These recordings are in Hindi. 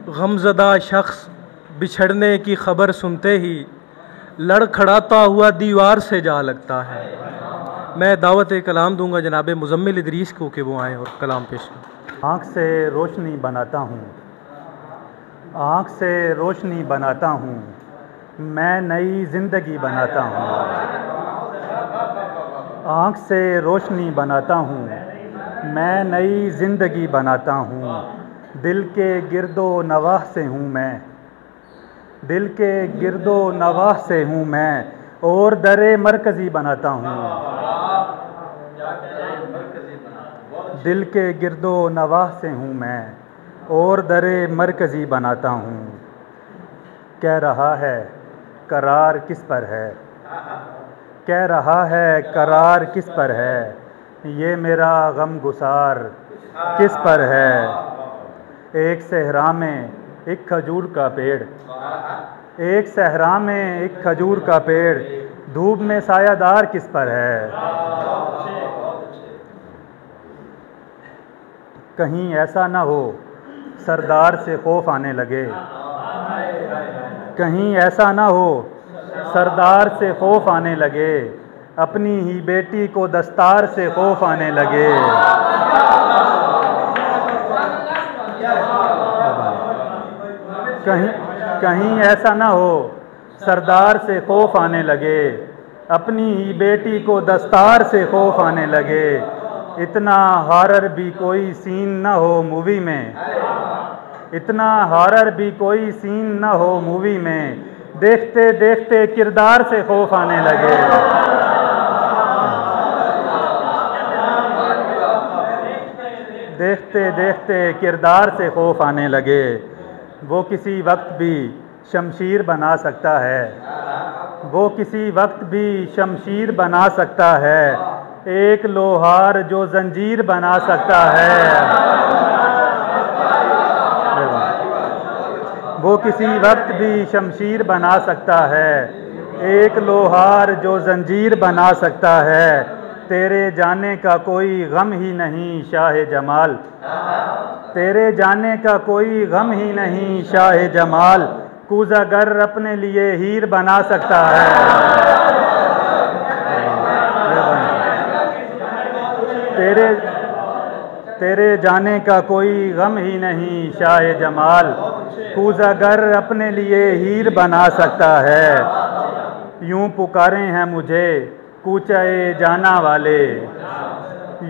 गमज़दा शख्स बिछड़ने की खबर सुनते ही लड़खड़ाता हुआ दीवार से जा लगता है। मैं दावत कलाम दूंगा जनाब मुज़म्मिल इदरीस को कि वो आएँ और कलाम पेश करें। आँख से रोशनी बनाता हूँ, आँख से रोशनी बनाता हूँ, मैं नई ज़िंदगी बनाता हूँ। आँख से रोशनी बनाता हूँ, मैं नई ज़िंदगी बनाता हूँ। दिल के गिरदो नवाह से हूँ मैं, दिल के गिरदो नवाह से हूँ मैं, और दरे मरकज़ी बनाता हूँ। दिल के गिरदो नवाह से हूँ मैं, और दरे मरकज़ी बनाता हूँ। कह रहा है करार किस पर है, कह रहा है करार किस पर है, ये मेरा गम गुसार किस पर है। एक सहरा में एक खजूर का पेड़, एक सहरा में एक खजूर का पेड़, धूप में सायादार किस पर है। कहीं ऐसा ना हो सरदार से खौफ आने लगे, कहीं ऐसा ना हो सरदार से खौफ आने लगे, अपनी ही बेटी को दस्तार से खौफ आने लगे। कहीं ऐसा ना हो सरदार से खौफ आने लगे, अपनी ही बेटी को दस्तार से खौफ आने लगे। इतना हॉरर भी कोई सीन ना हो मूवी में, इतना हॉरर भी कोई सीन ना हो मूवी में, देखते देखते किरदार से खौफ आने लगे। देखते देखते किरदार से खौफ आने लगे। वो किसी वक्त भी शमशीर बना सकता है, वो किसी वक्त भी शमशीर बना सकता है, एक लोहार जो जंजीर बना सकता है। वो किसी वक्त भी शमशीर बना सकता है, एक लोहार जो जंजीर बना सकता है। तेरे जाने का कोई गम ही नहीं शाह जमाल, तेरे जाने का कोई गम ही नहीं शाह जमाल, कूज़ागर अपने लिए हीर बना सकता है। तेरे जाने का कोई गम ही नहीं शाह जमाल, कूज़ागर अपने लिए हीर बना सकता है। यूं पुकारे हैं मुझे कूचाए जाना वाले,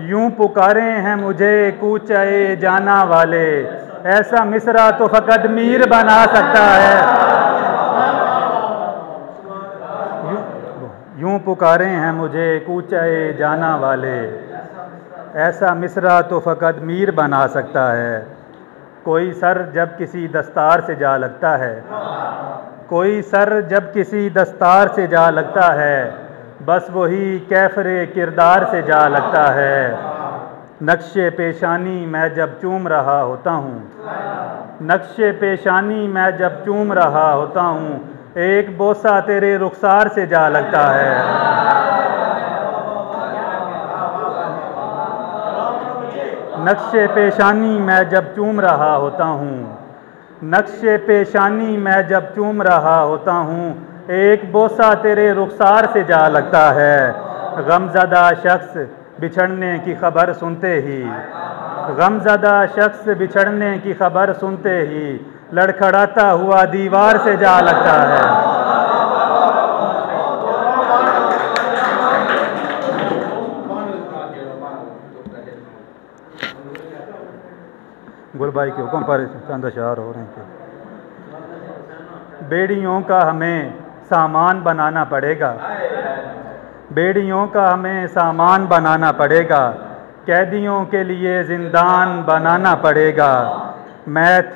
यूं पुकारे हैं मुझे कूचाए जाना वाले, ऐसा मिसरा तो फ़कत मीर बना सकता है। यूं पुकारे हैं मुझे कूचाए जाना वाले, ऐसा मिसरा तो फ़कत मीर बना सकता है। कोई सर जब किसी दस्तार से जा लगता है, कोई सर जब किसी दस्तार से जा लगता है, बस वही कैफरे किरदार से जा लगता है। नक्शे पेशानी मैं जब चूम रहा होता हूँ, नक्शे पेशानी मैं जब चूम रहा होता हूँ, एक बोसा तेरे रुखसार से जा लगता है। नक्शे पेशानी मैं जब चूम रहा होता हूँ, नक्शे पेशानी मैं जब चूम रहा होता हूँ, एक बोसा तेरे रुखसार से जा लगता है। गमज़दा शख्स बिछड़ने की खबर सुनते ही, गमज़दा शख्स बिछड़ने की खबर सुनते ही, लड़खड़ाता हुआ दीवार से जा लगता है। गुल भाई के हुक्म पर चंद अशआर हो रहे हैं। बेड़ियों का हमें सामान बनाना पड़ेगा, बेड़ियों का हमें सामान बनाना पड़ेगा, कैदियों के लिए ज़िंदान बनाना पड़ेगा। मैथ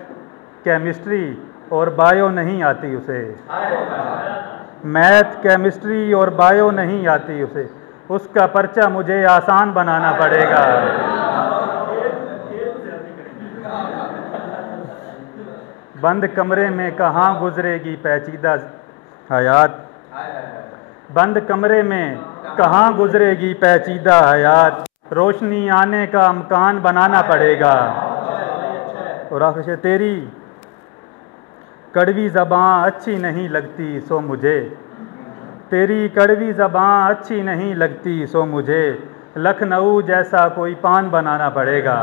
केमिस्ट्री और बायो नहीं आती उसे, मैथ केमिस्ट्री और बायो नहीं आती उसे, उसका पर्चा मुझे आसान बनाना पड़ेगा। बंद कमरे में कहाँ गुजरेगी पेचीदा हयात, बंद कमरे में कहाँ गुजरेगी पेचीदा हयात, रोशनी आने का मकान बनाना पड़ेगा। और आखिर से कड़वी ज़बां अच्छी नहीं लगती सो मुझे, तेरी कड़वी ज़बां अच्छी नहीं लगती सो मुझे, लखनऊ जैसा कोई पान बनाना पड़ेगा।